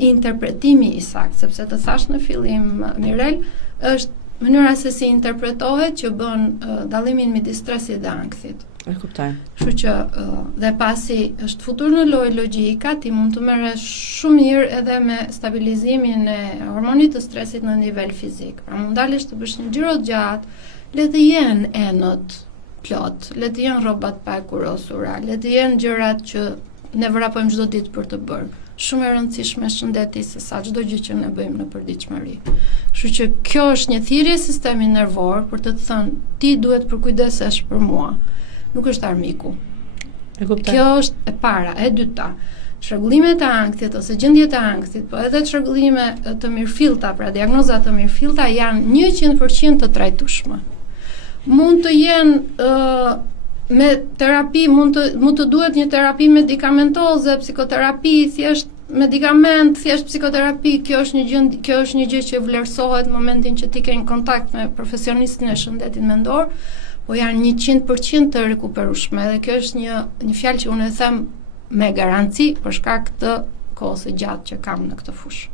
interpretimi i saktë, sepse të thash në fillim, Mirel, është mënyra se si interpretohet që bën dallimin midis stresit dhe ankthit. E kuptoj. Kështu që dhe pasi është futur në lojë logjika, ti mund të merresh shumë mirë edhe me stabilizimin e hormonit të stresit në nivel fizik. Pra mund dalësh të bësh një xhiro të gjatë, le të jenë enët plot, le të jenë rrobat pa e kurosura, le të jenë gjërat që ne vrapojmë çdo ditë për të bërë. Shumë e rëndësishme shëndeti se sa çdo gjë që ne bëjmë në përditshmëri. Kështu që kjo është një thirrje sistemi nervor për të thënë ti duhet përkujdesesh për mua. Nuk është armiku. E kuptoj. Kjo është e para, e dyta. Çrregullimet e ankthit ose gjendjet e ankthit, po edhe çrregullime të mirëfillta, pra diagnoza të mirëfillta janë 100% të trajtueshme. Mund të jenë me terapi, mund të duhet një terapi medikamentoze, psikoterapi, thjesht medikament, thjesht psikoterapi. Kjo është një gjë që vlerësohet në momentin që ti ke një kontakt me profesionistin e shëndetit mendor, po janë 100% të rikuperueshme. Dhe kjo është një fjalë që unë e them me garanci për shkak të kohës së gjatë që kam në këtë fushë.